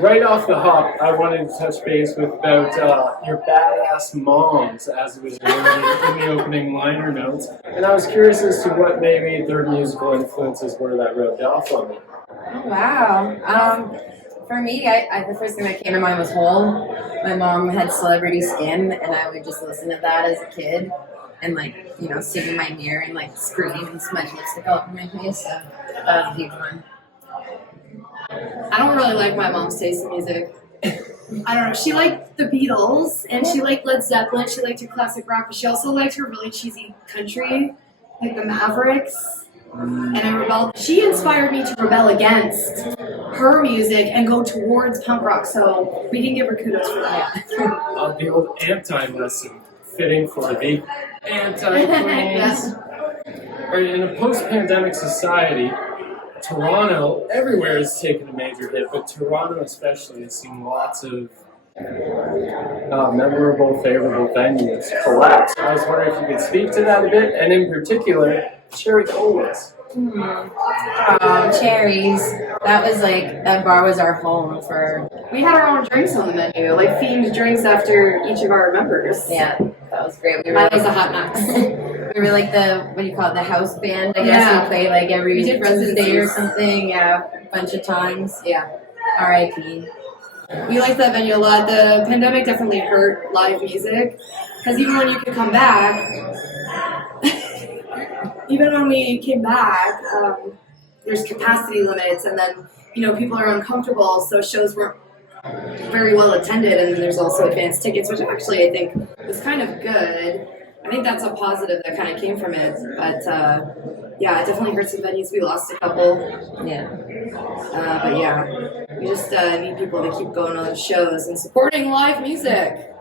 right off the hop, I wanted to touch base with about your badass moms, as it was noted in the opening liner notes. And I was curious as to what maybe their musical influences were that rubbed off on you. Oh, wow. For me, the first thing that came to mind was Hole. My mom had Celebrity Skin, and I would just listen to that as a kid and, like, you know, sit in my mirror and, like, scream and smudge lipstick all over my face. So that was a huge one. I don't really like my mom's taste in music. I don't know. She liked the Beatles, and she liked Led Zeppelin. She liked her classic rock, but she also liked her really cheesy country, like the Mavericks. And I rebelled. She inspired me to rebel against her music and go towards punk rock, so we can give her kudos for that. The old anti-lesson, fitting for the anti-queens. Yes. Right, in a post-pandemic society, Toronto, everywhere has taken a major hit, but Toronto especially has seen lots of memorable, favorable venues collapse. I was wondering if you could speak to that a bit, and in particular, Cherry Colas. Cherries. That was like, that bar was our home for... We had our own drinks on the menu, like themed drinks after each of our members. Yeah, that was great. Mine was a hot Knox. We were like the, what do you call it, the house band, I guess. Yeah. We played like every We did Tuesday or residencies. something, yeah, a bunch of times. Yeah, R.I.P. We liked that venue a lot. The pandemic definitely hurt live music, because even when you could come back, even when we came back, there's capacity limits, and then, you know, people are uncomfortable, so shows weren't very well attended, and then there's also advanced tickets, which actually I think was kind of good. I think that's a positive that kind of came from it, but yeah, it definitely hurt some venues. We lost a couple. Yeah. But yeah, we just need people to keep going on shows and supporting live music.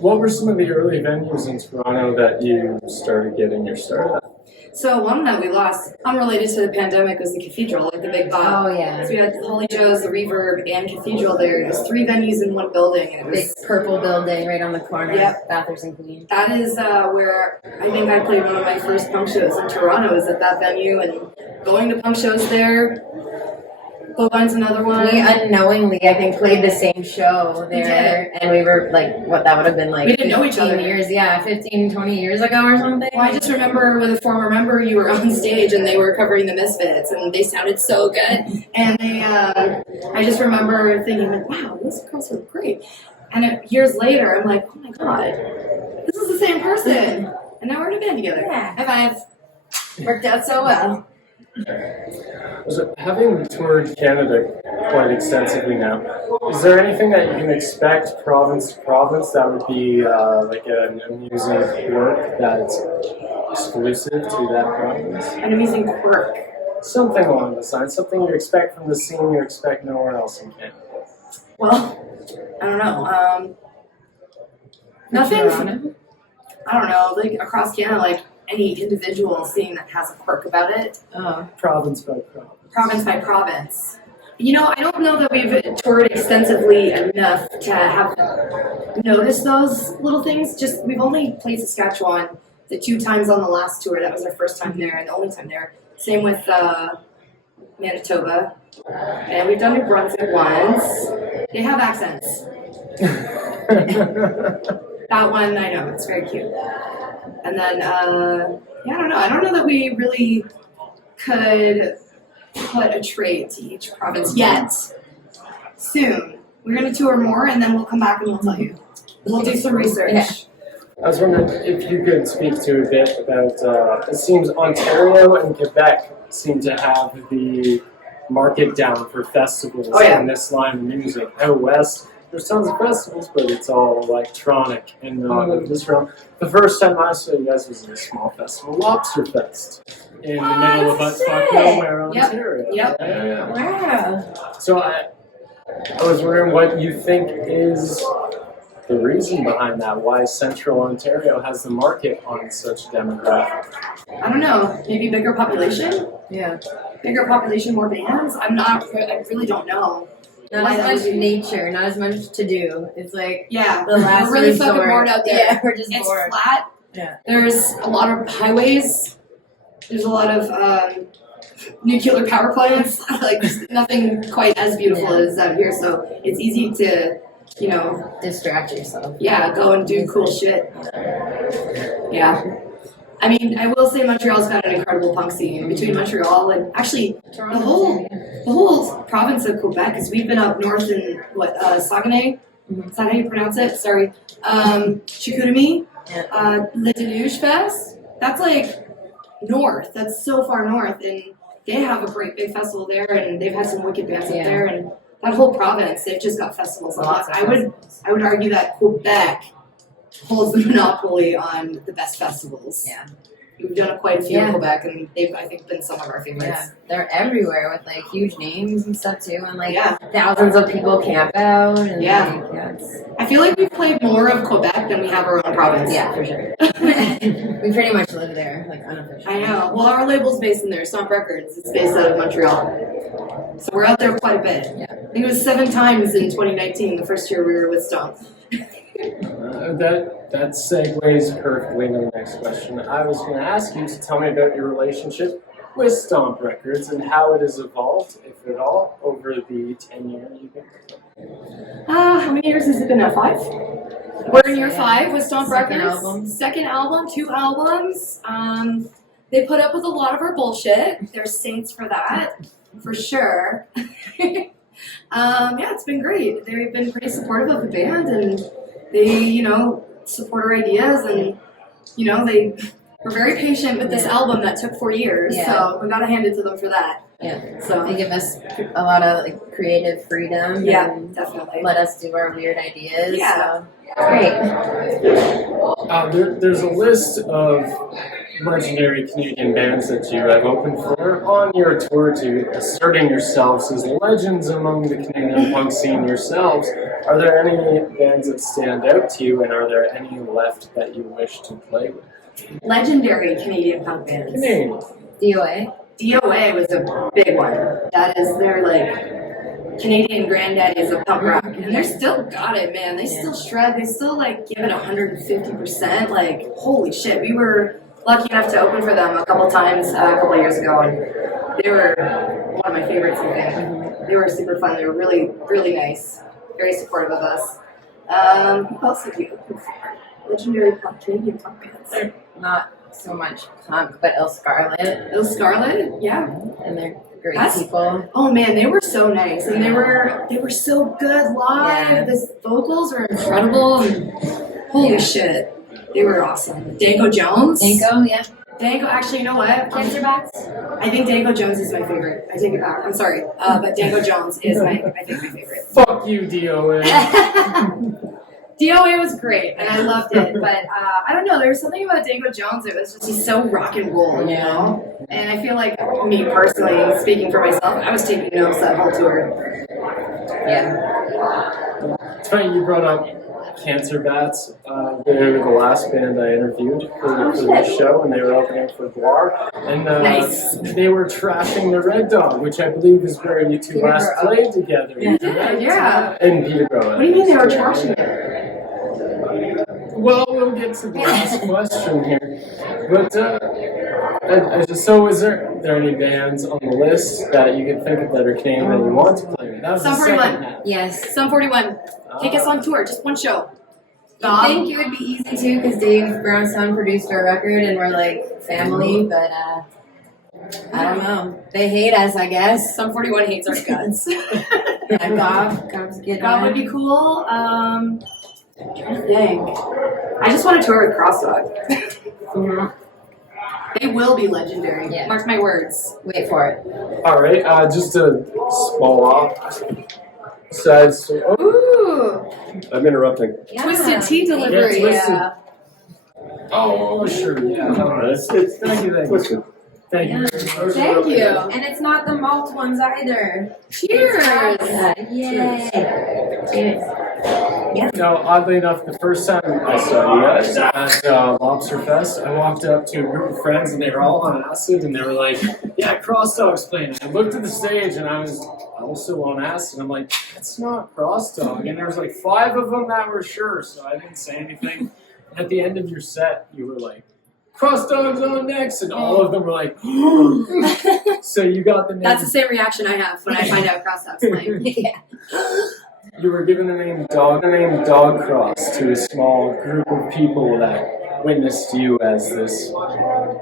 What were some of the early venues in Toronto that you started getting your start at? So one that we lost, unrelated to the pandemic, was the Cathedral, like the Big Bob. Oh, yeah. So we had Holy Joe's, the Reverb, and Cathedral there. It was 3 venues in one building, and it Big was... purple building right on the corner. Yep. Bathurst and Queen. That is where I think I played one of my first punk shows in Toronto, is at that venue, and going to punk shows there. Bovines another one. We unknowingly, I think, played the same show there, and we were like, what, that would have been like We didn't know each other. years, yeah, 15, 20 years ago or something. Well, I just remember with a former member, you were on stage and they were covering the Misfits, and they sounded so good. And they, I just remember thinking, like, wow, these girls are great. And years later, I'm like, oh my god, this is the same person. And now we're in a band together. Yeah. High five. Worked out so well. So, having toured Canada quite extensively now, is there anything that you can expect province to province that would be like an amusing work that's exclusive to that province? An amazing quirk. Something along the lines, something you expect from the scene you expect nowhere else in Canada. Well, I don't know. Nothing. Toronto? I don't know. Like across Canada, like any individual scene that has a quirk about it. Oh. Province by province. Province by province. You know, I don't know that we've toured extensively enough to have noticed those little things. Just, we've only played Saskatchewan the 2 times on the last tour. That was our first time there and the only time there. Same with Manitoba. And we've done New Brunswick once. They have accents. That one, I know, it's very cute. And then, yeah, I don't know. I don't know that we really could put a trait to each province yet. Soon. We're going to tour more, and then we'll come back and we'll tell you. We'll do some research. Yeah. I was wondering if you could speak to a bit about, it seems Ontario and Quebec seem to have the market down for festivals in this line of music. Out west, there's tons of festivals, but it's all electronic and not this realm. The first time I saw you guys was at a small festival, Lobster Fest, in the middle of buttfuck nowhere, Ontario. Yep. Yeah. Wow. So I was wondering what you think is the reason behind that. Why Central Ontario has the market on such a demographic? I don't know. Maybe bigger population? Yeah. Bigger population, more bands? I really don't know. Not Why that as much would be- nature, not as much to do. It's like Yeah. the last We're really resort. fucking bored out there. Yeah, we're just It's bored. flat. Yeah. There's a lot of highways. There's a lot of nuclear power plants. Like there's nothing quite as beautiful as out here, so it's easy to, you know, distract yourself. yeah, go and do cool shit. Yeah. I mean, I will say Montreal's got an incredible punk scene between Montreal and actually the whole province of Quebec, because we've been up north in Saguenay. Is that how you pronounce it? Sorry. Chicoutimi, Le Deluge Fest. That's like north. That's so far north, and they have a great big festival there, and they've had some wicked bands up there, and that whole province, they've just got festivals. I would argue that Quebec holds the monopoly on the best festivals. Yeah. We've done quite a few in Quebec, and they've, I think, been some of our favorites. Yeah, they're everywhere with like huge names and stuff too, and like thousands of people camp out. And like, I feel like we've played more of Quebec than we have our own province. Yeah, for sure. We pretty much live there, like unofficially. I know. Well, our label's based in there. Stomp Records. It's based out of Montreal, so we're out there quite a bit. Yeah. I think it was 7 times in 2019, the first year we were with Stomp. That segues perfectly into the next question. I was going to ask you to tell me about your relationship with Stomp Records and how it has evolved, if at all, over the 10 years you've been with them. How many years has it been now? 5? We're in year 5 with Stomp Records. Second album, 2 albums. They put up with a lot of our bullshit. They're saints for that, for sure. It's been great. They've been pretty supportive of the band, and they, you know, support our ideas, and, you know, they were very patient with this album that took 4 years, so we gotta hand it to them for that. Yeah, so they give us a lot of like creative freedom. Yeah, and definitely. let us do our weird ideas. Yeah. So, great. There's a list of legendary Canadian bands that you have opened for on your tour to asserting yourselves as legends among the Canadian punk scene yourselves. Are there any bands that stand out to you, and are there any left that you wish to play with? Legendary Canadian punk bands. Canadian. DOA. DOA was a big one. That is their like Canadian granddaddies of punk rock, and they're still got it, man. They still shred. They still like give it 150%. Like holy shit, we were lucky enough to open for them a couple times a couple of years ago, and they were one of my favorites. I think they were super fun. They were really, really nice, very supportive of us. Who else did we open for? Legendary Canadian punk bands. They're not so much punk, but Il Scarlet. Il Scarlet, yeah, and they're great people. Oh man, they were so nice, and they were so good live. Yeah. The vocals were incredible, and holy shit. They were awesome. Danko Jones. Danko, actually, you know what? Cancer Bats? I think Danko Jones is my favorite. I take it back. I'm sorry. But Danko Jones is my favorite. Fuck you, DOA. DOA was great, and I loved it. But I don't know, there was something about Danko Jones. It was just, he's so rock and roll, you know? And I feel like, me personally, speaking for myself, I was taking notes that whole tour. Yeah. It's funny you brought up Cancer Bats. They were the last band I interviewed for this show, and they were opening for Gloire. And they were trashing the Red Dog, which I believe is where you two last played together. Yeah. In Peterborough. What do you mean they were trashing it? Well, we'll get to the last question here. But, so is there any bands on the list that you can think of that are Canadian that you want to play with? That was Sum the second 41. half. Yes. Sum 41. Take us on tour, just one show. I think it would be easy too, because Dave Brownstone produced our record and we're like family, but I don't know. They hate us, I guess. Sum 41 hates our guts. Gov's getting Gov would be cool. I'm trying to think. I just want to tour with Crossdog. They will be legendary. Yeah. Mark my words. Wait for it. All right, just a small off. Besides, Ooh. I'm interrupting. Yeah. Twisted Tea delivery. Yeah, Oh, sure. Yeah. Thank you. Twisted. Thank you. Thank you. And it's not the malt ones either. Cheers. Yay. Cheers. Now, oddly enough, the first time I saw you guys at Lobster Fest, I walked up to a group of friends and they were all on acid and they were like, yeah, Cross Dog's playing. I looked at the stage and I was also on acid. I'm like, that's not Cross Dog. And there was like 5 of them that were sure, so I didn't say anything. And at the end of your set, you were like, Cross Dogs on next, and all of them were like, so you got the name. That's the same reaction I have when I find out Cross Dogs playing. Yeah. You were given the name Dog Cross to a small group of people that witnessed you as this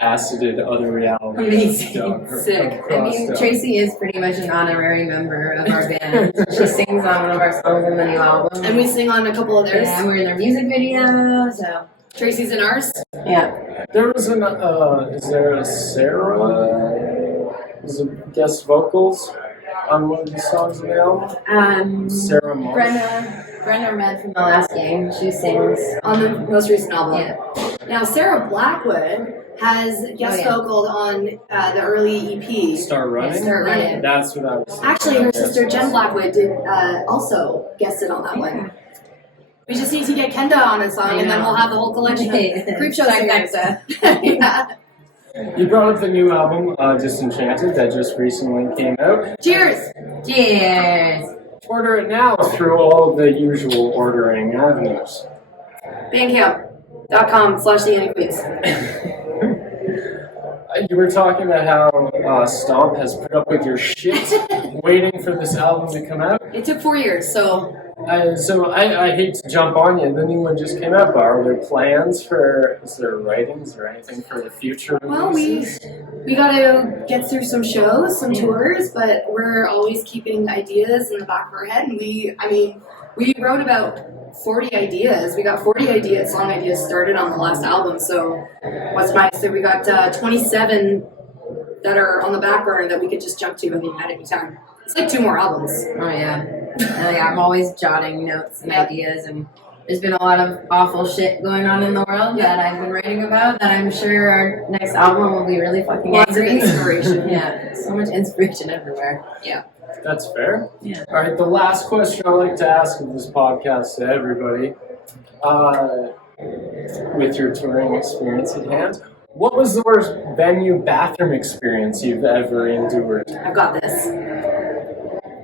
acided other reality. Amazing. Sick. I mean, Tracy is pretty much an honorary member of our band. She sings on one of our songs in the new album. And we sing on a couple of theirs. Yeah, we're in their music video, so. Tracy's in ours. Yeah. There was an, is there a Sarah? Is it guest vocals on one of the songs in the album? Sarah Marsh. Brenna read from the last game. She sings On the most recent album. Yeah. Now, Sarah Blackwood has guest vocaled on the early EP. Start Running? Start Running. That's what I was thinking. Actually, her sister Jen Blackwood did also guested on that one. We just need to get Kenda on a song, and then we'll have the whole collection of Creep Show singers. Yeah. You brought up the new album, Disenchanted, that just recently came out. Cheers! Cheers! Order it now through all the usual ordering avenues. Bandcamp.com/TheAnnieQueens. You were talking about how Stomp has put up with your shit waiting for this album to come out. It took 4 years, so I hate to jump on you. The new one just came out, but are there plans for, is there writings or anything for the future releases? we gotta get through some shows, some tours, but we're always keeping ideas in the back of our head. And we wrote about 40 ideas. We got 40 song ideas started on the last album. So what's nice that we got 27 that are on the back burner that we could just jump to at any time. It's like 2 more albums. Oh yeah. I'm always jotting notes and ideas, and there's been a lot of awful shit going on in the world that I've been writing about that I'm sure our next album will be really fucking Lots of angry. inspiration. Yeah, so much inspiration everywhere. Yeah. That's fair. Yeah. All right, the last question I like to ask of this podcast to everybody, with your touring experience at hand, what was the worst venue bathroom experience you've ever endured? I've got this.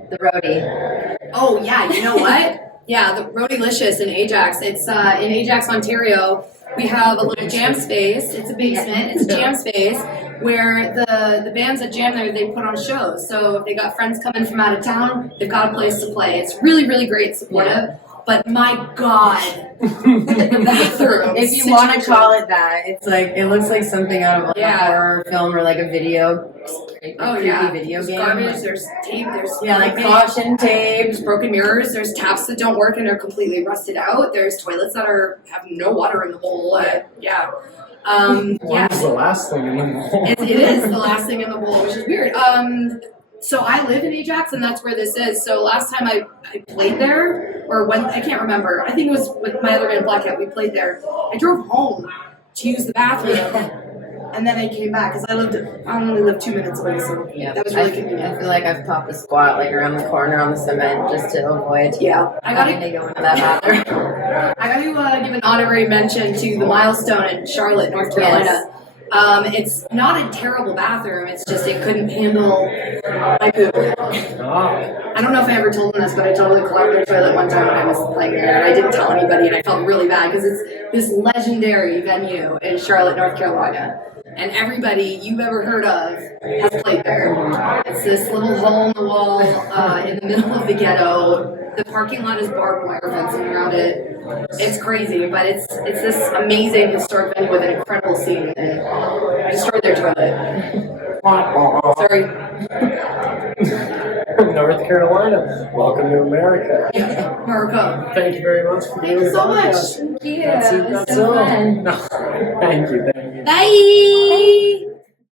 The roadie. Oh yeah, you know what? Yeah, the Roadylicious in Ajax. It's in Ajax, Ontario. We have a little jam space. It's a basement. It's a jam space where the bands that jam there, they put on shows. So if they got friends coming from out of town, they've got a place to play. It's really, really great, supportive. Yeah. But my God, the bathroom. If you want to call it that, it's like it looks like something out of like a horror film or like a video. Video game. Garbage. There's tape. There's like caution tape. There's broken mirrors. There's taps that don't work and are completely rusted out. There's toilets that have no water in the bowl. What is the last thing in the bowl? It is the last thing in the bowl, which is weird. So I live in Ajax, and that's where this is. So last time I played there, or when, I can't remember. I think it was with my other band, Blackout. We played there. I drove home to use the bathroom, and then I came back because I only lived 2 minutes away, so that was really convenient. I feel like I've popped a squat like around the corner on the cement just to avoid. Yeah, I gotta go into that bathroom. I gotta give an honorary mention to the Milestone in Charlotte, North Carolina. Yes. It's not a terrible bathroom. It's just it couldn't handle my poop. I don't know if I ever told them this, but I totally clogged their toilet one time when I was playing there, and I didn't tell anybody, and I felt really bad because it's this legendary venue in Charlotte, North Carolina, and everybody you've ever heard of has played there. It's this little hole in the wall in the middle of the ghetto. The parking lot is barbed wire fencing around it. It's crazy, but it's this amazing historic venue with an incredible scene. And I destroyed their toilet. Sorry. North Carolina, welcome to America. America. Thank you very much for Thank you so much. Thank you. That's it. So fun. Thank you. Bye.